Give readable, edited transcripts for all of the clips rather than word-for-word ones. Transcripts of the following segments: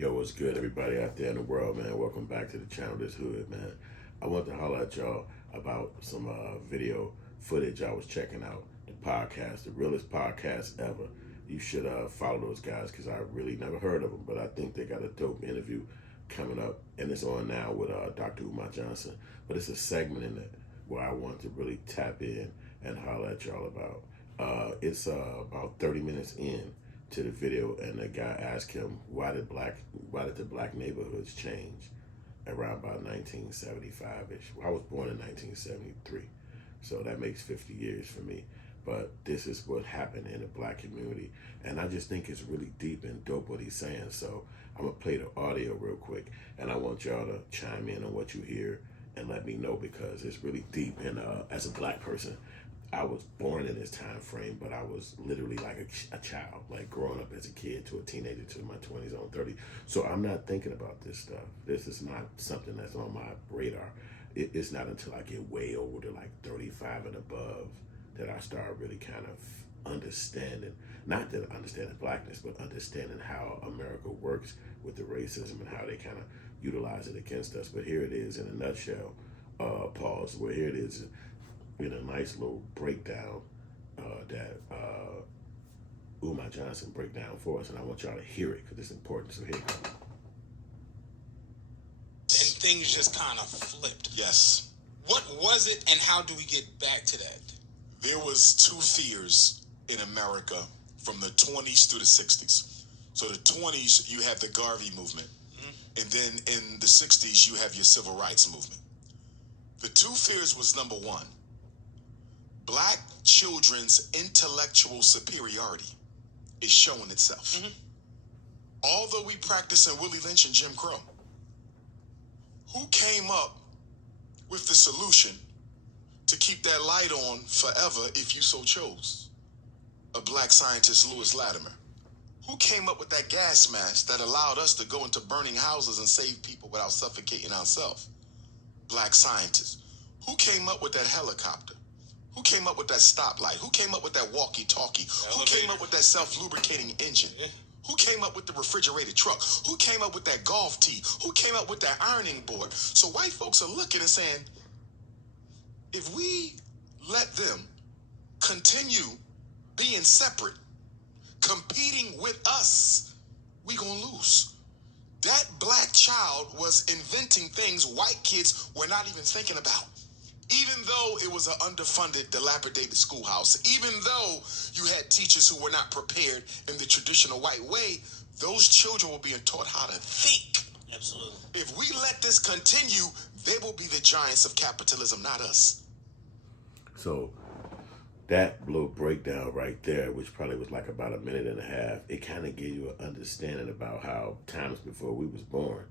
Yo, what's good, everybody out there in the world, man? Welcome back to the channel, This Hood, man. I want to holler at y'all about some video footage I was checking out. The podcast, the realest podcast ever. You should follow those guys because I really never heard of them, but I think they got a dope interview coming up, and it's on now with Dr. Umar Johnson. But it's a segment in it where I want to really tap in and holler at y'all about. It's about 30 minutes in to the video, and the guy asked him why did the black neighborhoods change around about 1975-ish. I was born in 1973, so that makes 50 years for me. But this is what happened in the black community, and I just think it's really deep and dope what he's saying. So I'm gonna play the audio real quick, and I want y'all to chime in on what you hear and let me know, because it's really deep. And as a black person, I was born in this time frame, but I was literally like a child, like growing up as a kid to a teenager to my 20s on 30. So I'm not thinking about this stuff. This is not something that's on my radar. It's not until I get way older, like 35 and above, that I start really kind of understanding, not that understanding blackness, but understanding how America works with the racism and how they kind of utilize it against us. But here it is in a nutshell, pause, where here it is in a nice little breakdown that Umar Johnson break down for us, and I want y'all to hear it because it's important. So here it goes. And things just kind of flipped. Yes. What was it, and how do we get back to that? There was two fears in America from the 20s to the 60s. So the 20s, you have the Garvey movement. And then in the 60s, you have your civil rights movement. The two fears was, number one, black children's intellectual superiority is showing itself. Although we practice in Willie Lynch and Jim Crow, who came up with the solution to keep that light on forever if you so chose? A black scientist, Lewis Latimer. Who came up with that gas mask that allowed us to go into burning houses and save people without suffocating ourselves? Black scientists. Who came up with that helicopter? Who came up with that stoplight? Who came up with that walkie-talkie? Who came up with that self-lubricating engine? Who came up with the refrigerated truck? Who came up with that golf tee? Who came up with that ironing board? So white folks are looking and saying, if we let them continue being separate, competing with us, we gonna lose. That black child was inventing things white kids were not even thinking about. Even though it was an underfunded, dilapidated schoolhouse, even though you had teachers who were not prepared in the traditional white way, those children were being taught how to think. Absolutely. If we let this continue, they will be the giants of capitalism, not us. So that little breakdown right there, which probably was like about a minute and a half, it kind of gave you an understanding about how times before we was born,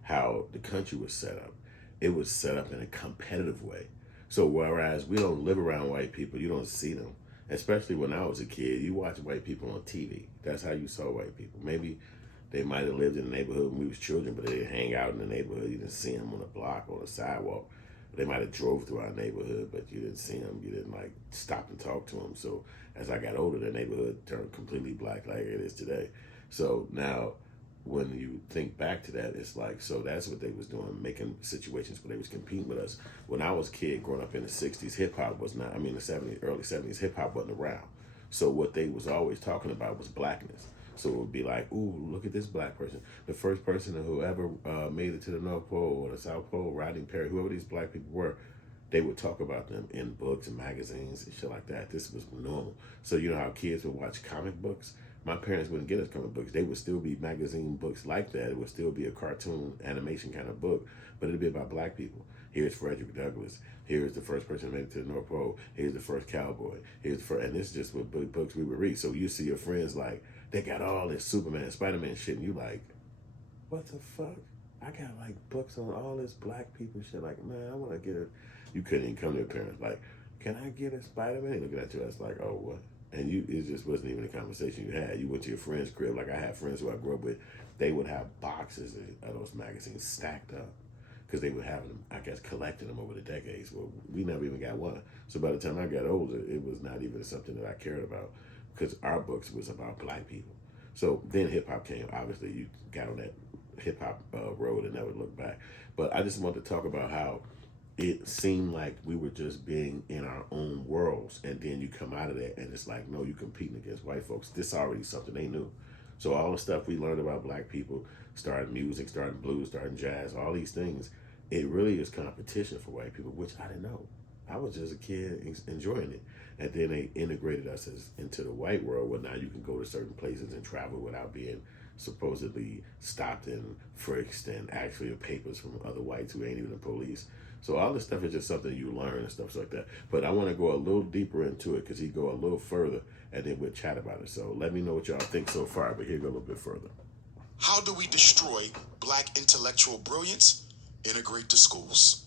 how the country was set up. It was set up in a competitive way. So whereas we don't live around white people, you don't see them. Especially when I was a kid, you watch white people on TV. That's how you saw white people. Maybe they might have lived in the neighborhood when we was children, but they didn't hang out in the neighborhood. You didn't see them on the block or the sidewalk. They might have drove through our neighborhood, but you didn't see them. You didn't like stop and talk to them. So as I got older, the neighborhood turned completely black like it is today. So now when you think back to that, it's like, so that's what they was doing, making situations where they was competing with us. When I was a kid growing up in the 60s, hip-hop was not, the 70s, early 70s, hip-hop wasn't around. So what they was always talking about was blackness. So it would be like, ooh, look at this black person. The first person who ever made it to the North Pole or the South Pole, Rodney Perry, whoever these black people were, they would talk about them in books and magazines and shit like that. This was normal. So you know how kids would watch comic books? My parents wouldn't get us comic books. They would still be magazine books like that. It would still be a cartoon animation kind of book, but it'd be about black people. Here's Frederick Douglass. Here's the first person who made it to the North Pole. Here's the first cowboy. Here's the first, and this is just what books we would read. So you see your friends like, they got all this Superman, Spider-Man shit, and you like, what the fuck? I got like books on all this black people shit. Like, man, I want to get it. You couldn't even come to your parents like, can I get a Spider-Man? Looking at you, that's like, oh, what? And it just wasn't even a conversation you had. You went to your friend's crib. Like I had friends who I grew up with. They would have boxes of those magazines stacked up because they would have them, I guess, collecting them over the decades. Well, we never even got one. So by the time I got older, it was not even something that I cared about because our books was about black people. So then hip hop came. Obviously, you got on that hip hop road and never look back. But I just wanted to talk about how it seemed like we were just being in our own worlds, and then you come out of that and it's like, no, you're competing against white folks. This is already something they knew. So all the stuff we learned about black people, starting music, starting blues, starting jazz, all these things, it really is competition for white people, which I didn't know. I was just a kid enjoying it. And then they integrated us into the white world where now you can go to certain places and travel without being supposedly stopped and frisked and actually have papers from other whites who ain't even the police. So all this stuff is just something you learn and stuff like that. But I want to go a little deeper into it because he go a little further and then we'll chat about it. So let me know what y'all think so far, but here go a little bit further. How do we destroy black intellectual brilliance? Integrate the schools.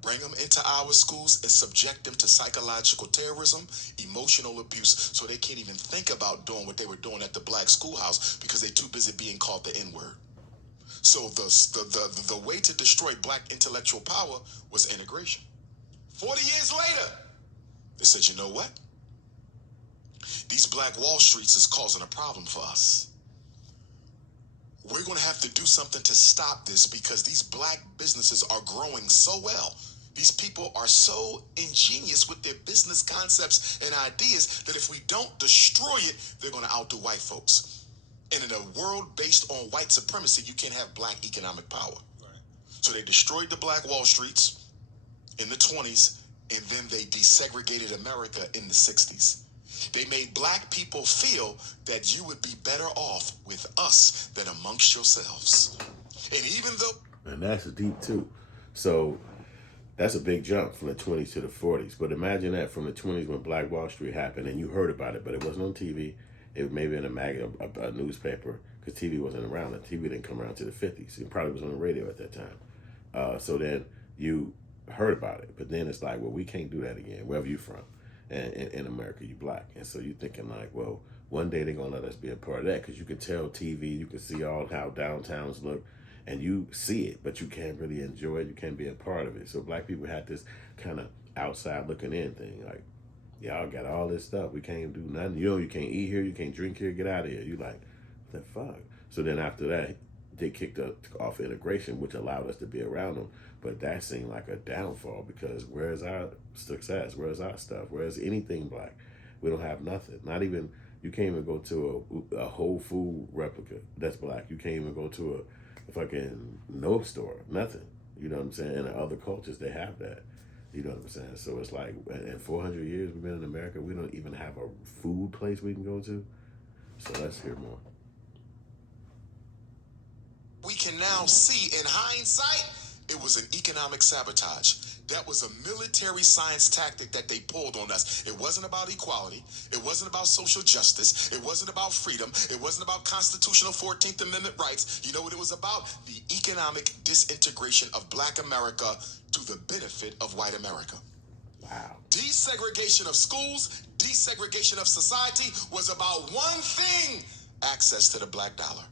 Bring them into our schools and subject them to psychological terrorism, emotional abuse, so they can't even think about doing what they were doing at the black schoolhouse because they're too busy being called the N-word. So the way to destroy black intellectual power was integration. 40 years later, they said, you know what? These black Wall Streets is causing a problem for us. We're going to have to do something to stop this because these black businesses are growing so well. These people are so ingenious with their business concepts and ideas that if we don't destroy it, they're going to outdo white folks. And in a world based on white supremacy, you can't have black economic power. Right. So they destroyed the black Wall Streets in the 20s, and then they desegregated America in the 60s. They made black people feel that you would be better off with us than amongst yourselves. And even though... And that's deep too. So that's a big jump from the 20s to the 40s. But imagine that from the 20s when Black Wall Street happened and you heard about it, but it wasn't on TV. It was maybe in a newspaper because TV wasn't around. The TV didn't come around to the 50s. It probably was on the radio at that time. So then you heard about it. But then it's like, well, we can't do that again, wherever you're from. And in America, you black. And so you're thinking like, well, one day they're going to let us be a part of that because you can tell TV, you can see all how downtowns look, and you see it, but you can't really enjoy it. You can't be a part of it. So black people had this kind of outside looking in thing. Like, y'all got all this stuff. We can't do nothing. You know, you can't eat here. You can't drink here. Get out of here. You like, what the fuck? So then after that, they kicked off integration, which allowed us to be around them. But that seemed like a downfall because where's our success? Where's our stuff? Where's anything black? We don't have nothing. Not even, you can't even go to a Whole Food replica that's black. You can't even go to a fucking no store. Nothing. You know what I'm saying? In other cultures, they have that. You know what I'm saying? So it's like, in 400 years we've been in America, we don't even have a food place we can go to. So let's hear more. We can now see in hindsight, it was an economic sabotage. That was a military science tactic that they pulled on us. It wasn't about equality. It wasn't about social justice. It wasn't about freedom. It wasn't about constitutional 14th Amendment rights. You know what it was about? The economic disintegration of black America to the benefit of white America. Wow. Desegregation of schools, desegregation of society was about one thing: access to the black dollar.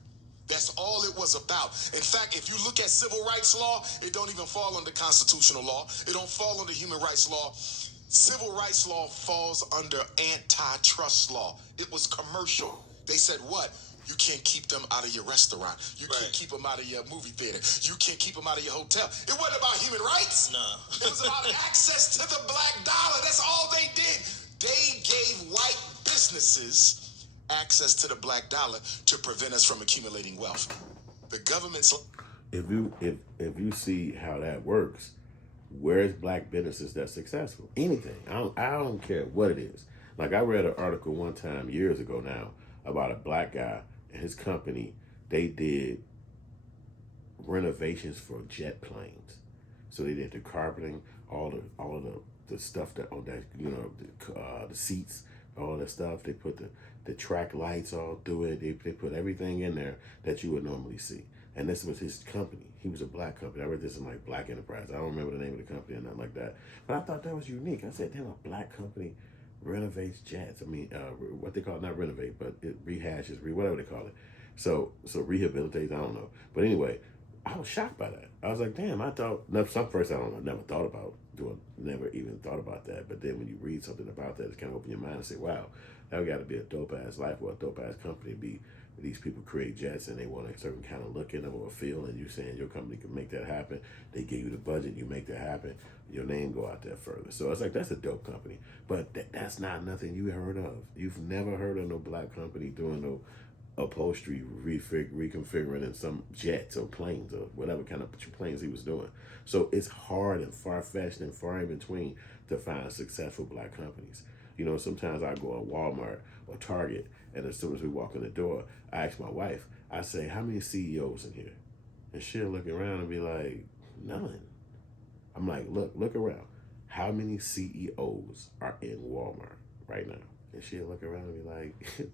That's all it was about. In fact, if you look at civil rights law, it don't even fall under constitutional law. It don't fall under human rights law. Civil rights law falls under antitrust law. It was commercial. They said what? You can't keep them out of your restaurant. You can't keep them out of your movie theater. You can't keep them out of your hotel. It wasn't about human rights. No. It was about access to the black dollar. That's all they did. They gave white businesses access to the black dollar to prevent us from accumulating wealth. The government's... If you see how that works, where's black businesses that's successful? Anything. I don't care what it is. Like I read an article one time years ago now about a black guy and his company. They did renovations for jet planes. So they did the carpeting, all of the stuff that on that, you know, the seats, all that stuff. They put the track lights all through it. They put everything in there that you would normally see. And this was his company. He was a black company. I read this in like Black Enterprise. I don't remember the name of the company or nothing like that. But I thought that was unique. I said, damn, a black company renovates jets. I mean, what they call it, not renovate, but it rehashes, whatever they call it. So rehabilitates, I don't know. But anyway, I was shocked by that. I was like, damn, I thought, some first I don't know, never thought about never even thought about that. But then when you read something about that, it's kind of open your mind and say, wow, that got to be a dope ass life or a dope ass company to be these people create jets and they want a certain kind of look in them or a feel, and you saying your company can make that happen. They give you the budget, you make that happen. Your name go out there further. So it's like, that's a dope company. But that's not nothing you heard of. You've never heard of no black company doing no upholstery reconfiguring in some jets or planes or whatever kind of planes he was doing. So it's hard and far-fetched and far in between to find successful black companies. You know, sometimes I go to Walmart or Target, and as soon as we walk in the door, I ask my wife, I say, how many CEOs in here? And she'll look around and be like, none. I'm like, look around. How many CEOs are in Walmart right now? And she'll look around and be like,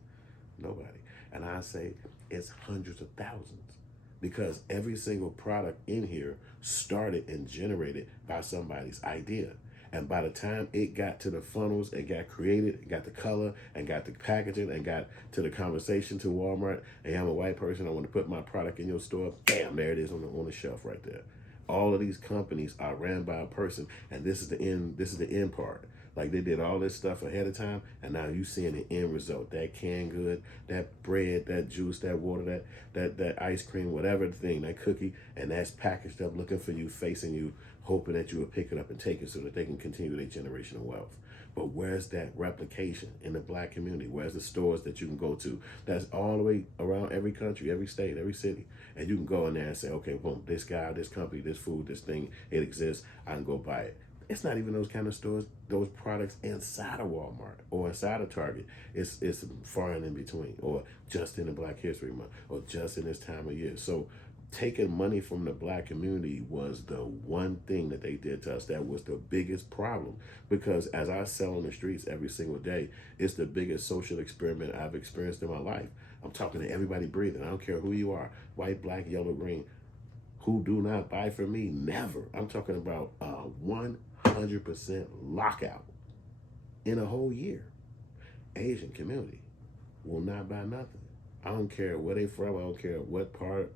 nobody. And I say, it's hundreds of thousands, because every single product in here started and generated by somebody's idea. And by the time it got to the funnels and got created, and got the color and got the packaging and got to the conversation to Walmart, hey, I'm a white person, I want to put my product in your store, bam, there it is on the shelf right there. All of these companies are ran by a person, and this is the end part. Like, they did all this stuff ahead of time, and now you seeing the end result. That canned good, that bread, that juice, that water, that ice cream, whatever the thing, that cookie, and that's packaged up looking for you, facing you, hoping that you will pick it up and take it so that they can continue their generational wealth. But where's that replication in the black community? Where's the stores that you can go to? That's all the way around every country, every state, every city. And you can go in there and say, okay, boom, this guy, this company, this food, this thing, it exists. I can go buy it. It's not even those kind of stores, those products inside of Walmart or inside of Target. It's far and in between, or just in the Black History Month, or just in this time of year. So taking money from the black community was the one thing that they did to us that was the biggest problem. Because as I sell on the streets every single day, it's the biggest social experiment I've experienced in my life. I'm talking to everybody breathing. I don't care who you are, white, black, yellow, green. Who do not buy from me? Never. I'm talking about 100% lockout in a whole year. Asian community will not buy nothing. I don't care where they from. I don't care what part,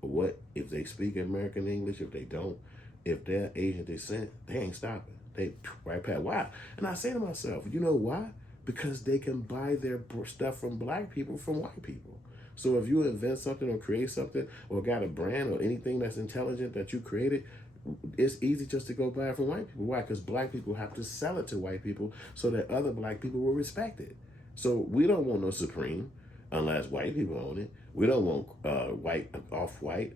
what, if they speak American English, if they don't, if they're Asian descent, they ain't stopping. They right past. Why? And I say to myself, you know why? Because they can buy their stuff from black people from white people. So if you invent something or create something or got a brand or anything that's intelligent that you created, it's easy just to go buy it from white people. Why? Because black people have to sell it to white people so that other black people will respect it. So we don't want no Supreme unless white people own it. We don't want white off-white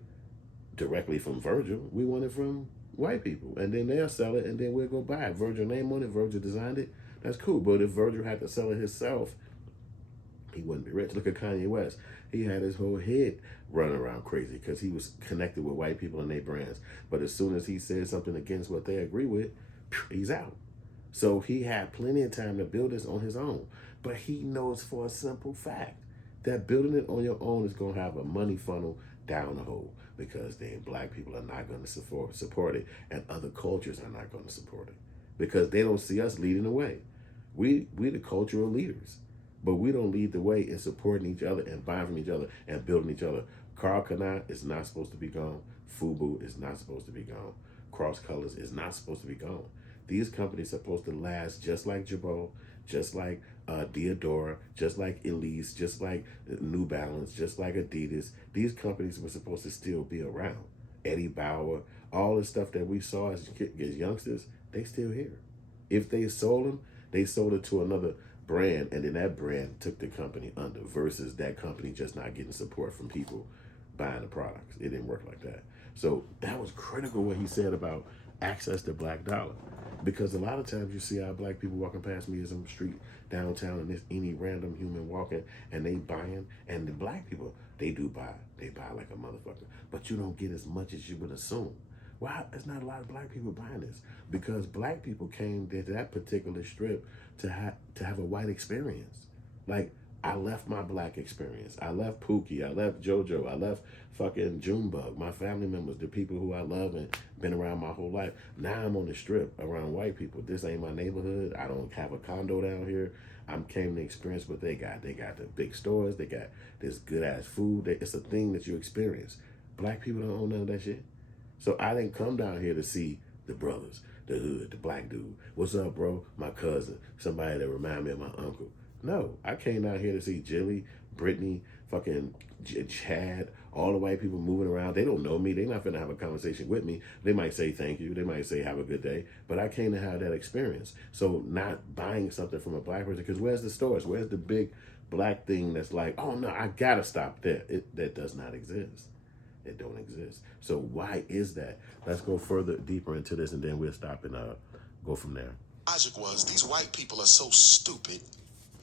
directly from Virgil. We want it from white people. And then they'll sell it and then we'll go buy it. Virgil name on it, Virgil designed it. That's cool. But if Virgil had to sell it himself, he wouldn't be rich. Look at Kanye West. He had his whole head running around crazy because he was connected with white people and their brands. But as soon as he said something against what they agree with, he's out. So he had plenty of time to build this on his own. But he knows for a simple fact that building it on your own is going to have a money funnel down the hole, because then black people are not going to support it, and other cultures are not going to support it because they don't see us leading the way. We the cultural leaders. But we don't lead the way in supporting each other and buying from each other and building each other. Carl Kanai is not supposed to be gone. Fubu is not supposed to be gone. Cross Colors is not supposed to be gone. These companies are supposed to last just like Jabot, just like Diodora, just like Elise, just like New Balance, just like Adidas. These companies were supposed to still be around. Eddie Bauer, all the stuff that we saw as youngsters, they still here. If they sold them, they sold it to another brand, and then that brand took the company under, versus that company just not getting support from people buying the products. It didn't work like that. So that was critical what he said about access to black dollar, because a lot of times you see our black people walking past me as I'm street downtown, and there's any random human walking and they buying, and the black people, they buy like a motherfucker, but you don't get as much as you would assume. Why? There's not a lot of black people buying this, because black people came to that particular strip to have a white experience. Like, I left my black experience. I left Pookie. I left JoJo. I left fucking Junebug. My family members, the people who I love and been around my whole life. Now I'm on the strip around white people. This ain't my neighborhood. I don't have a condo down here. I came to experience what they got. They got the big stores. They got this good ass food. It's a thing that you experience. Black people don't own none of that shit. So I didn't come down here to see the brothers, the hood, the black dude. What's up, bro? My cousin, somebody that remind me of my uncle. No, I came down here to see Jilly, Brittany, fucking Chad, all the white people moving around. They don't know me. They're not finna have a conversation with me. They might say thank you. They might say have a good day. But I came to have that experience. So not buying something from a black person, because where's the stores? Where's the big black thing that's like, oh no, I gotta stop there. That does not exist. It don't exist. So why is that? Let's go further deeper into this, and then we'll stop and go from there. Logic was these white people are so stupid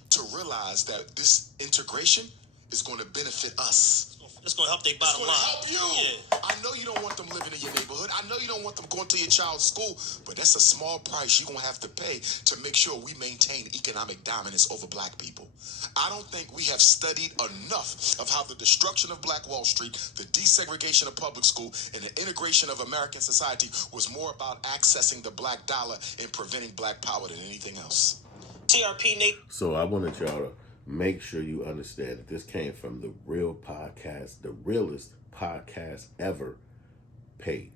to realize that this integration is going to benefit us. It's going to help their It's bottom going to line. help you. Yeah. I know you don't want them living in your neighborhood. I know you don't want them going to your child's school, but that's a small price you're going to have to pay to make sure we maintain economic dominance over black people. I don't think we have studied enough of how the destruction of Black Wall Street, the desegregation of public school, and the integration of American society was more about accessing the black dollar and preventing black power than anything else. TRP Nate. So I wanted y'all to make sure you understand that this came from the real podcast, the realest podcast ever page.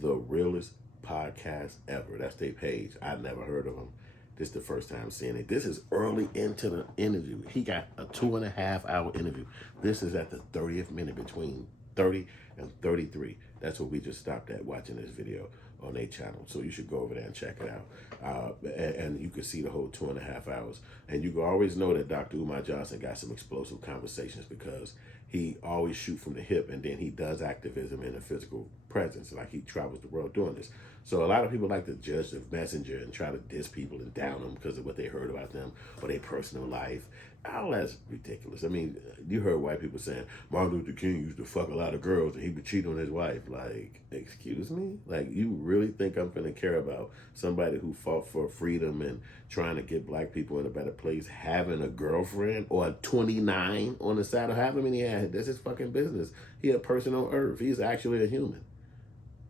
The realest podcast ever. That's their page. I never heard of them. This is the first time seeing it. This is early into the interview. He got a 2.5 hour interview. This is at the 30th minute, between 30 and 33. That's what we just stopped at watching this video on their channel. So you should go over there and check it out. And you can see the whole 2.5 hours. And you can always know that Dr. Umar Johnson got some explosive conversations, because he always shoot from the hip, and then he does activism in a physical presence. Like, he travels the world doing this. So a lot of people like to judge the messenger and try to diss people and down them because of what they heard about them or their personal life. All that's ridiculous. I mean, you heard white people saying Martin Luther King used to fuck a lot of girls and he would cheat on his wife. Like, excuse me? Like, you really think I'm gonna care about somebody who fought for freedom and trying to get black people in a better place having a girlfriend, or a 29 on the side of however many he had? That's his fucking business. He a person on earth. He's actually a human.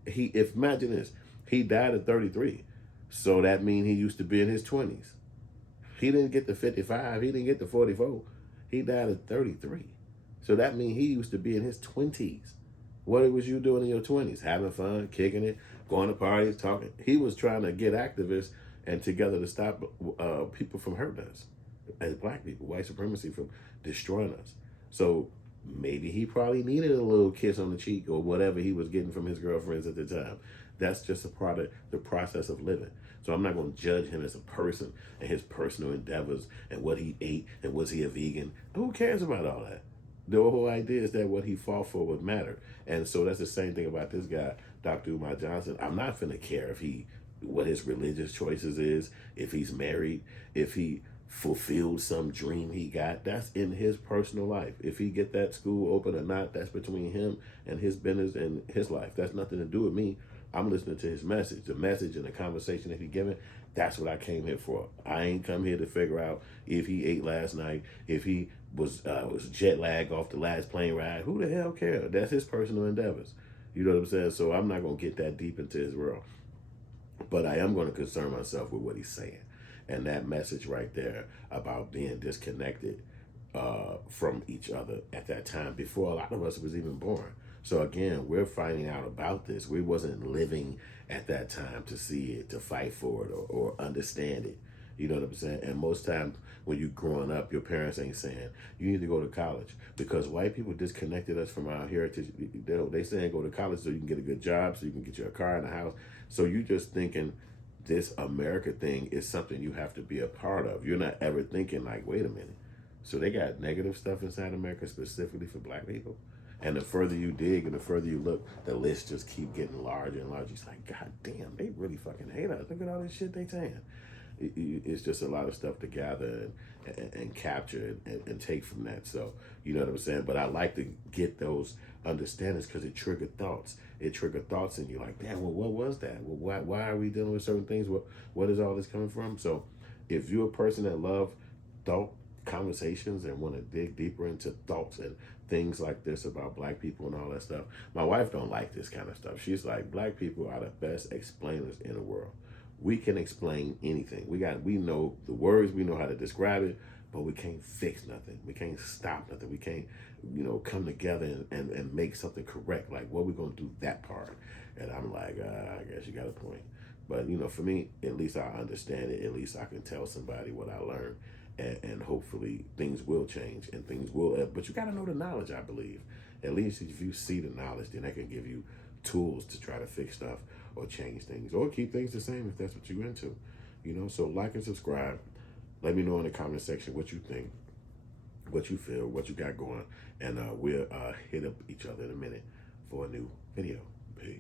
Imagine this. He died at 33. So that means he used to be in his 20s. He didn't get to 55. He didn't get to 44. He died at 33. So that means he used to be in his 20s. What was you doing in your 20s? Having fun, kicking it, going to parties, talking. He was trying to get activists and together to stop people from hurting us as black people, white supremacy from destroying us. So maybe he probably needed a little kiss on the cheek or whatever he was getting from his girlfriends at the time. That's just a part of the process of living. So I'm not going to judge him as a person and his personal endeavors and what he ate and was he a vegan. Who cares about all that? The whole idea is that what he fought for would matter. And so that's the same thing about this guy, Dr. Umar Johnson. I'm not finna care what his religious choices is, if he's married, if he fulfilled some dream he got. That's in his personal life. If he get that school open or not, that's between him and his business and his life. That's nothing to do with me. I'm listening to his message. The message and the conversation that he giving, that's what I came here for. I ain't come here to figure out if he ate last night, if he was jet lagged off the last plane ride. Who the hell cares? That's his personal endeavors. You know what I'm saying? So I'm not going to get that deep into his world. But I am going to concern myself with what he's saying. And that message right there about being disconnected from each other at that time, before a lot of us was even born. So again, we're finding out about this. We wasn't living at that time to see it, to fight for it, or understand it. You know what I'm saying? And most times when you're growing up, your parents ain't saying, you need to go to college. Because white people disconnected us from our heritage. They saying go to college so you can get a good job, so you can get you a car and a house. So you just thinking this America thing is something you have to be a part of. You're not ever thinking like, wait a minute. So they got negative stuff inside America specifically for black people. And the further you dig and the further you look, the list just keep getting larger and larger. It's like, God damn, they really fucking hate us. Look at all this shit they saying. It's just a lot of stuff to gather and capture and take from that. So, you know what I'm saying? But I like to get those understandings because it triggered thoughts. It triggered thoughts in you like, damn, well, what was that? Well, why are we dealing with certain things? What is all this coming from? So if you're a person that love thought conversations and want to dig deeper into thoughts and things like this about black people and all that stuff, my wife don't like this kind of stuff. She's like, black people are the best explainers in the world. We can explain anything. We know the words, we know how to describe it, but we can't fix nothing. We can't stop nothing. We can't, come together and make something correct. Like, what we gonna do that part? And I'm like, I guess you got a point. But, for me, at least I understand it. At least I can tell somebody what I learned. and hopefully things will change and things will. But you got to know the knowledge, I believe. At least if you see the knowledge, then that can give you tools to try to fix stuff or change things or keep things the same if that's what you're into. You know, so like and subscribe. Let me know in the comment section what you think, what you feel, what you got going, and we'll hit up each other in a minute for a new video.